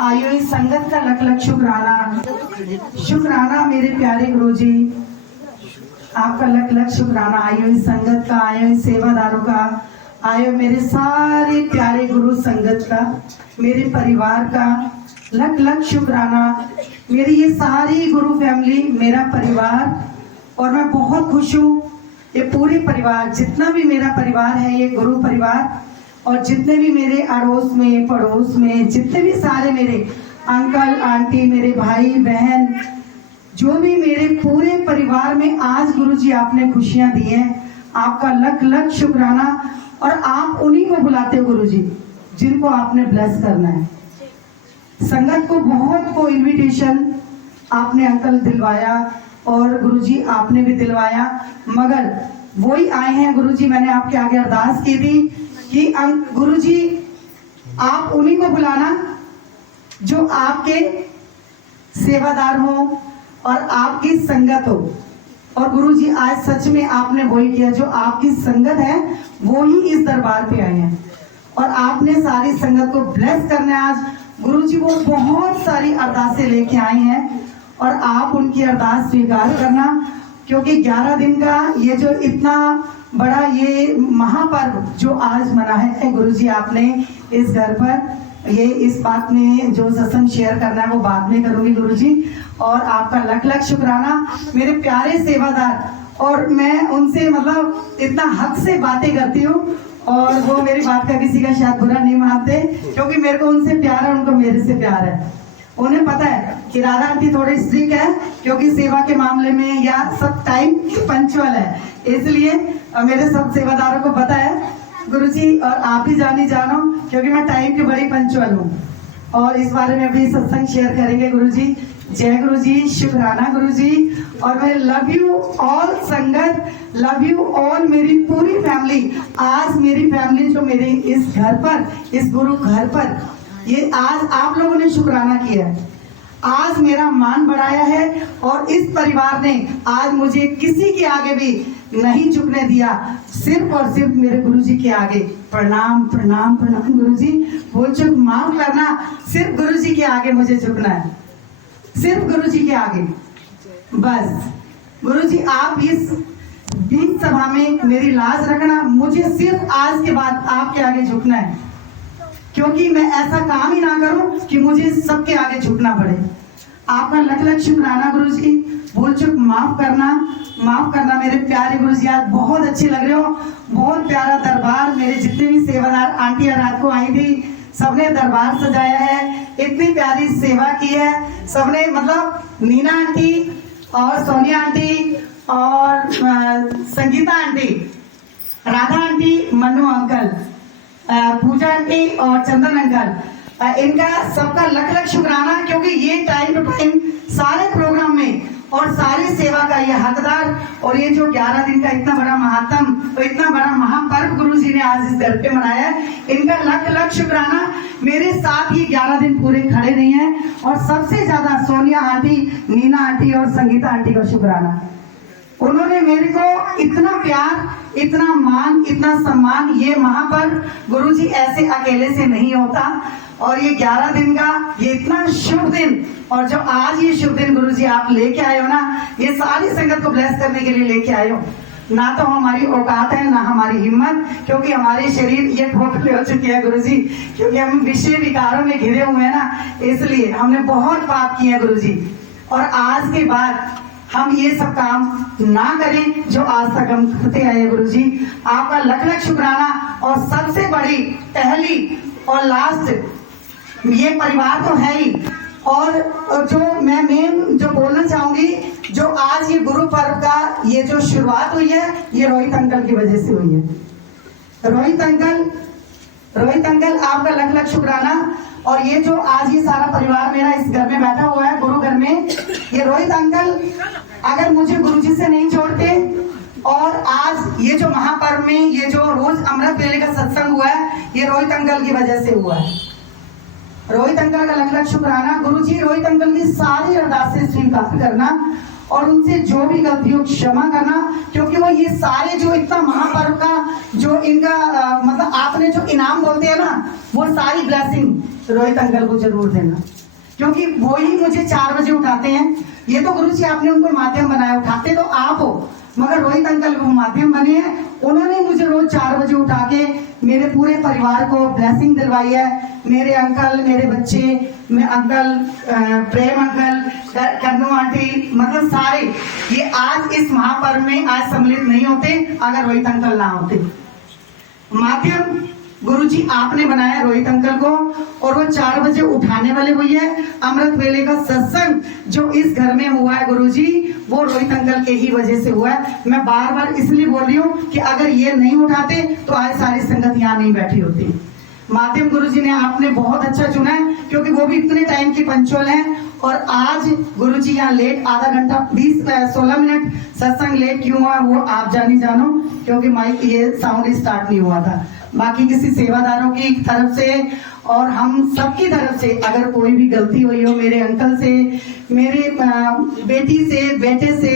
आयो इस संगत का लख लख शुक्राना। शुक्राना मेरे प्यारे गुरुजी, आपका लख लख शुक्राना। आयो इस संगत का, आयो इस सेवादारों का, आयो मेरे सारे प्यारे गुरु संगत का, मेरे परिवार का लख लख शुक्राना। मेरी ये सारी गुरु फैमिली, मेरा परिवार, और मैं बहुत खुश हूँ। ये पूरे परिवार, जितना भी मेरा परिवार है, ये गुरु परिवार, और जितने भी मेरे अड़ोस में पड़ोस में जितने भी सारे मेरे अंकल आंटी, मेरे भाई बहन, जो भी मेरे पूरे परिवार में आज गुरुजी आपने खुशियां दी हैं, आपका लख लख शुक्राना। और आप उन्हीं को बुलाते हो गुरुजी जिनको आपने ब्लेस करना है। संगत को बहुत को इनविटेशन आपने अंकल दिलवाया और गुरुजी आपने भी दिलवाया, मगर वही आए हैं गुरुजी। मैंने आपके आगे अरदास की थी कि गुरुजी आप उन्हीं को बुलाना जो आपके सेवादार हो और आपकी संगत हो। और गुरुजी आज सच में आपने वही किया, जो आपकी संगत है वो ही इस दरबार पे आए हैं और आपने सारी संगत को ब्लेस करना है। आज गुरुजी वो बहुत सारी अरदासें लेके आए हैं और आप उनकी अरदास स्वीकार करना, क्योंकि 11 दिन का ये जो इतना बड़ा ये महापर्व जो आज मना है गुरुजी आपने इस घर पर, ये इस बात में जो सत्संग शेयर करना है वो बाद में करूंगी गुरुजी। और आपका लख लख शुक्राना मेरे प्यारे सेवादार, और मैं उनसे मतलब इतना हक से बातें करती हूँ और वो मेरी बात का किसी का शायद बुरा नहीं मानते, क्योंकि मेरे को उनसे प्यार है, उनको मेरे से प्यार है। उन्हें पता है कि राधा आंटी थोड़ी स्ट्रिक्ट है, क्योंकि सेवा के मामले में या सब टाइम पंचुअल है, इसलिए मेरे सब सेवादारों को पता है गुरुजी, और आप भी जानो क्योंकि मैं टाइम की बड़ी पंचुअल हूँ। और इस बारे में भी सत्संग शेयर करेंगे गुरुजी। जय गुरुजी, शुक्राना गुरुजी। और मैं लव यू ऑल संगत, लव यू ऑल मेरी पूरी फैमिली। आज मेरी फैमिली जो मेरे इस घर पर, इस गुरु घर पर, ये आज आप लोगों ने शुक्राना किया है, आज मेरा मान बढ़ाया है। और इस परिवार ने आज मुझे किसी के आगे भी नहीं झुकने दिया, सिर्फ और सिर्फ मेरे गुरुजी के आगे। प्रणाम प्रणाम प्रणाम गुरुजी, वो चुक माफ करना, सिर्फ गुरुजी के आगे मुझे झुकना है, सिर्फ गुरुजी के आगे बस। गुरुजी आप इस बीच सभा में मेरी लाज रखना, मुझे सिर्फ आज के बाद आपके आगे झुकना है, क्योंकि मैं ऐसा काम ही ना करूं कि मुझे सबके आगे झुकना पड़े। आपका लख लख शुक्राना गुरुजी, भूल चुक माफ करना मेरे प्यारे गुरुजी। आज बहुत अच्छे लग रहे हो, बहुत प्यारा दरबार। मेरे जितने भी सेवादार आंटियां रात को आई थी, सबने दरबार सजाया है, इतनी प्यारी सेवा की है सबने, मतलब नीना आंटी और सोनिया आंटी और Sangeeta aunty, Radha aunty, Manu uncle, Pooja aunty और चंदन अंकल, इनका सबका लख लख शुक्राना, क्योंकि ये टाइम टू टाइम सारे प्रोग्राम में और सारी सेवा का ये हकदार। और ये जो 11 दिन का इतना बड़ा महात्म और इतना बड़ा महापर्व गुरुजी ने आज इस दर पे मनाया है, इनका लख लख शुक्राना। मेरे साथ ही 11 दिन पूरे खड़े नहीं है, और सबसे ज्यादा सोनिया आंटी, नीना आंटी और संगीता आंटी का शुक्राना। उन्होंने मेरे को इतना प्यार, इतना मान, इतना सम्मान। ये महापर्व गुरुजी ऐसे अकेले से नहीं होता, और ये 11 दिन का ये इतना शुभ दिन, और जो आज ये शुभ दिन गुरुजी आप लेके आए हो ना, ये सारी संगत को ब्लेस करने के लिए लेके आए हो। ना तो हमारी औकात है, ना हमारी हिम्मत, क्योंकि हमारे शरीर ये खोखले हो चुके हैं गुरुजी, क्योंकि हम विषय विकारों में घिरे हुए हैं ना, इसलिए हमने बहुत पाप किए हैं गुरुजी। और आज के बाद हम ये सब काम ना करें जो आज तक हम करते आए हैं गुरुजी। आपका लख लख शुक्राना। और सबसे बड़ी, पहली और लास्ट, ये परिवार तो है ही, और जो मैं मेन जो बोलना चाहूंगी, जो आज ये गुरु पर्व का ये जो शुरुआत हुई है, ये रोहित अंकल की वजह से हुई है। रोहित अंकल आपका लख लख शुक्राना। और ये जो आज ये सारा परिवार मेरा इस घर में बैठा हुआ है, गुरु घर में, ये रोहित अंकल अगर मुझे गुरुजी से नहीं छोड़ते, और आज ये जो महापर्व में ये जो रोज अमृत वेले का सत्संग हुआ है, ये रोहित अंकल की वजह से हुआ है। रोहित अंकल का लख लख शुक्राना। गुरुजी रोहित अंकल की सारी अरदासें स्वीकार करना और उनसे जो भी गलती हो क्षमा करना, क्योंकि वो ये सारे जो इतना महापर्व का जो इनका मतलब आपने जो इनाम बोलते हैं ना, वो सारी ब्लेसिंग रोहित अंकल को जरूर देना, क्योंकि वो ही मुझे 4 बजे उठाते हैं। ये तो गुरु जी आपने उनको माध्यम बनाया, उठाते तो आप हो, मगर रोहित अंकल वो माध्यम बने हैं। उन्होंने मुझे रोज 4 बजे उठा के मेरे पूरे परिवार को ब्लेसिंग दिलवाई है। मेरे अंकल, मेरे बच्चे, मैं अंकल, प्रेम अंकल, कन्नू आंटी, मतलब सारे ये आज इस महापर्व में आज सम्मिलित नहीं होते अगर रोहित अंकल ना होते। माध्यम गुरुजी आपने बनाया रोहित अंकल को, और वो 4 बजे उठाने वाले वही है। अमृत वेले का सत्संग जो इस घर में हुआ है गुरुजी, वो रोहित अंकल के ही वजह से हुआ है। मैं बार बार इसलिए बोल रही हूँ कि अगर ये नहीं उठाते तो आज सारी संगत यहाँ नहीं बैठी होती। माध्यम गुरुजी ने आपने बहुत अच्छा चुना है, क्योंकि वो भी इतने टाइम की पंचुअल है। और आज गुरुजी यहाँ लेट आधा घंटा 16 मिनट सत्संग लेट क्यों हुआ वो आप जानो, क्योंकि माइक ये साउंड स्टार्ट नहीं हुआ था। बाकी किसी सेवादारों की तरफ से और हम सबकी तरफ से अगर कोई भी गलती हुई हो, मेरे अंकल से, मेरे बेटी से, बेटे से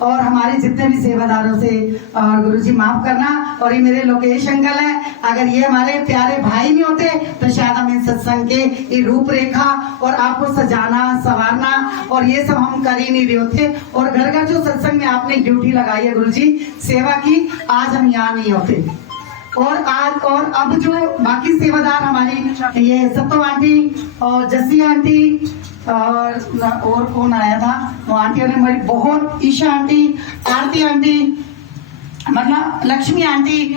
और हमारे जितने भी सेवादारों से, और गुरुजी माफ करना। और ये मेरे लोकेश अंकल हैं, अगर ये हमारे प्यारे भाई नहीं होते तो शायद हम इस सत्संग के ये रूपरेखा और आपको सजाना संवारना और ये सब हम कर ही नहीं रहे होते। और घर घर जो सत्संग में आपने ड्यूटी लगाई है गुरुजी सेवा की, आज हम यहाँ नहीं होते। और आज और अब जो बाकी सेवादार हमारी ये सत्तो आंटी और जस्सी आंटी और कौन आया था, वो आंटियों ने हमारी बहुत, ईशा आंटी, आरती आंटी, मतलब लक्ष्मी आंटी,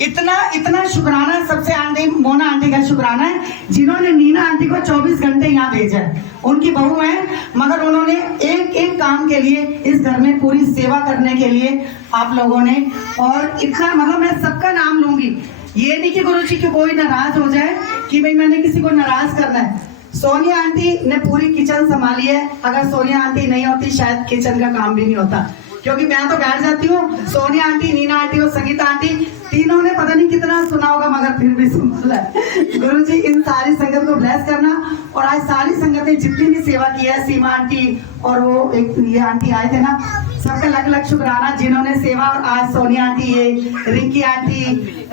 इतना शुक्राना सबसे आंटी, मोना आंटी का शुक्राना है जिन्होंने नीना आंटी को 24 घंटे यहाँ भेजा है। उनकी बहू है, मगर उन्होंने एक एक काम के लिए इस घर में पूरी सेवा करने के लिए आप लोगों ने, और इतना मतलब मैं सबका नाम लूंगी, ये नहीं कि गुरुजी की कोई नाराज हो जाए कि भाई मैंने किसी को नाराज करना है। सोनिया आंटी ने पूरी किचन संभाली है, अगर सोनिया आंटी नहीं होती शायद किचन का काम भी नहीं होता, क्योंकि मैं तो बैठ जाती हूँ। सोनिया आंटी, नीना आंटी और संगीता आंटी, तीनों ने पता नहीं कितना सुना होगा मगर फिर भी सुन है। गुरुजी इन सारी संगत को ब्लेस करना। और आज सारी संगतें जितनी भी सेवा की है, सीमा आंटी और वो एक ये आंटी आए थे ना, सबका लग लग शुक्राना जिन्होंने सेवा। और आज सोनिया आंटी, ये रिंकी आंटी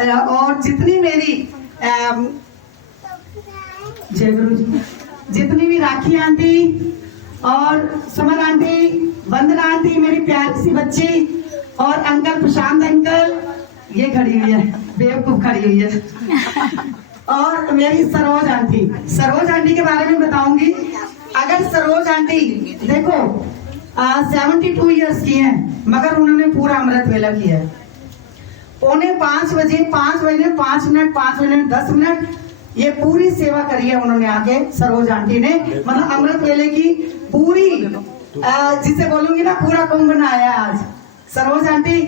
और जितनी मेरी जय गुरु जी, जितनी भी राखी आंटी और समर आंटी, वंदना आंटी, मेरी प्यारी सी बच्ची, और अंकल प्रशांत अंकल, ये खड़ी हुई है, बेवकूफ खड़ी हुई है। और मेरी सरोज आंटी के बारे में बताऊंगी। अगर सरोज आंटी देखो 72 इयर्स की हैं, मगर उन्होंने पूरा अमृत वेला किया है। 4:45 बजे 5 बजे 5 मिनट 5 मिनट 10 मिनट ये पूरी सेवा करी है उन्होंने आके, सरोज आंटी ने, मतलब अमृत वेले की पूरी, जिसे बोलूंगी ना पूरा कुंभ नहाया आज। सरोज आंटी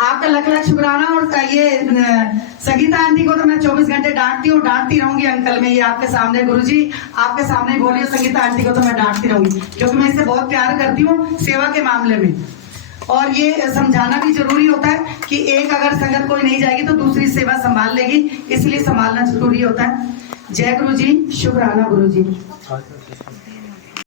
आपका लख लख शुक्राना। और ये संगीता आंटी को तो मैं 24 घंटे डांटती हूँ, डांटती रहूंगी अंकल, मैं ये आपके सामने गुरुजी आपके सामने बोलिए, संगीता आंटी को तो मैं डांटती रहूंगी, क्योंकि मैं इससे बहुत प्यार करती हूँ सेवा के मामले में। और ये समझाना भी जरूरी होता है कि एक अगर संगत कोई नहीं जाएगी तो दूसरी सेवा संभाल लेगी, इसलिए संभालना जरूरी होता है। जय गुरु जी, शुक्राना गुरु जी।